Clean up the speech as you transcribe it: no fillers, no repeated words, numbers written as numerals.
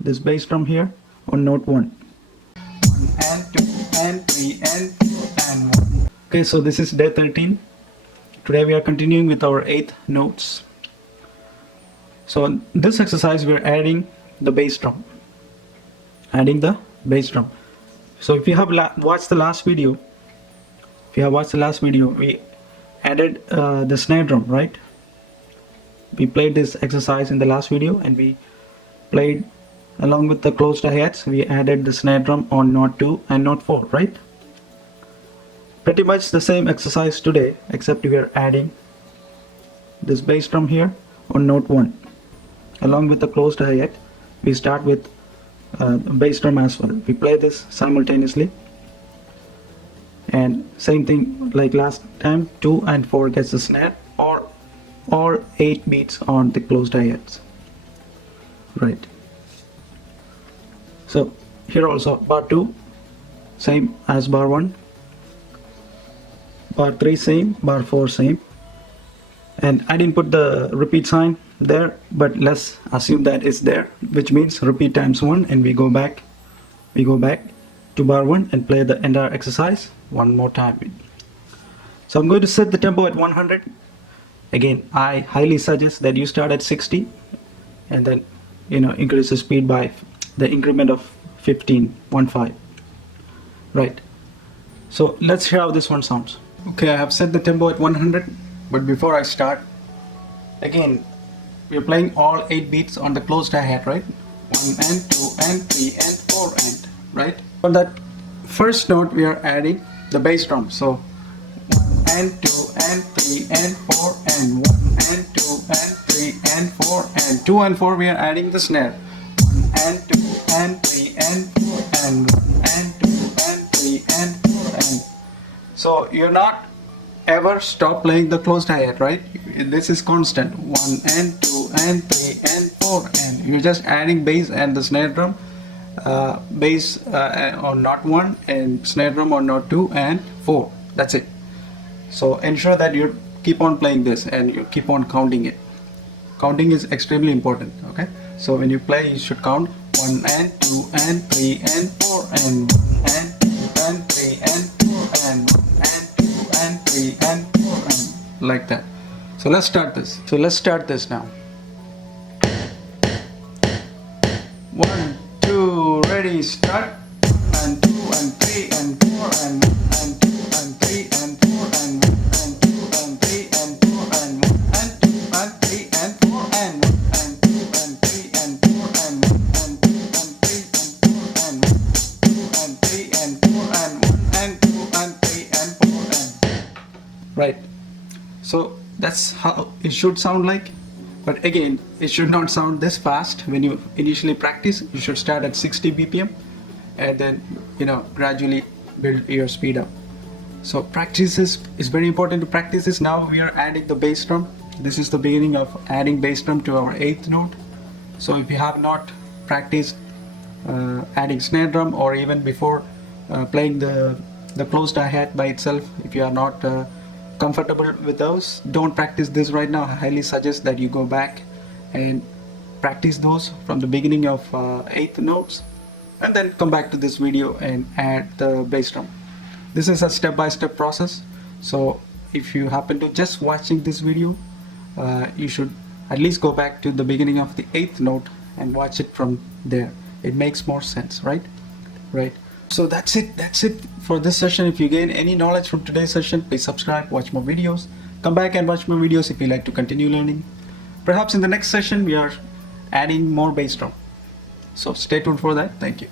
this bass drum here on note 1. 1 and 2 and 3 and 4 and 1. Okay, so this is day 13. Today we are continuing with our 8th notes. So in this exercise we are adding the bass drum. So if you have watched the last video, we added the snare drum, right? We played this exercise in the last video, and we played along with the closed hi-hats. We added the snare drum on note 2 and note 4, right? Pretty much the same exercise today, except we are adding this bass drum here on note 1 along with the closed hi-hat. We start with bass drum as well. We play this simultaneously, and same thing like last time, 2 and 4 gets the snare, or 8 beats on the closed hi-hats, right? So here also bar 2 same as bar 1, bar 3 same, bar 4 same, and I didn't put the repeat sign there, but let's assume that it's there, which means repeat times 1, and we go back to bar 1 and play the entire exercise one more time. So I'm going to set the tempo at 100. Again, I highly suggest that you start at 60 and then increase the speed by the increment of 15, right? So let's hear how this one sounds. Okay, I have set the tempo at 100, but before I start, again, we are playing all 8 beats on the closed hi-hat, right? 1 and 2 and 3 and 4 and, right? For that first note, we are adding the bass drum. So 1 and 2 and 3 and 4 and 1 and 2 and 3 and 4 and 2 and 4 we are adding the snare. 1 and 2 and 3 and 4 and 1 and 2 and 3 and 4 and. So you're not ever stop playing the closed hi-hat, right? This is constant. 1 and 2 and 3 and 4 and you're just adding bass and the snare drum, bass on note 1 and snare drum on note 2 and 4. That's it. So ensure that you keep on playing this and you keep on counting it. Counting is extremely important, okay? So when you play, you should count 1 and 2 and 3 and 4 and 1 and 2 and 3 and 4 and 1 and 2 and 3 and 4 and like that. So let's start this. Now. 1, 2, ready, start. And 2 and 3 and 4 and 1 and 2 and 3 and 4 and 1 and 2 and 3 and 4 and 1 and 2 and 3 and 4 and 1 and 2 and 3 and 4 and 1 and 2 and 3 and 4 and 1 2 and 3 and 4 and 1 and 2 and 3 and 4 and right. So that's how it should sound like. But again, it should not sound this fast. When you initially practice, you should start at 60 BPM and then gradually build your speed up. So practice is very important to practice this. Now we are adding the bass drum. This is the beginning of adding bass drum to our 8th note. So if you have not practiced adding snare drum, or even before playing the closed hi-hat by itself, if you are not comfortable with those, don't practice this right now. I highly suggest that you go back and practice those from the beginning of 8th notes, and then come back to this video and add the bass drum. This is a step-by-step process. So if you happen to just watching this video, you should at least go back to the beginning of the 8th note and watch it from there. It makes more sense, right? So that's it for this session. If you gain any knowledge from today's session, please subscribe, watch more videos, come back and watch more videos if you like to continue learning. Perhaps in the next session we are adding more bass drum. So stay tuned for that. Thank you.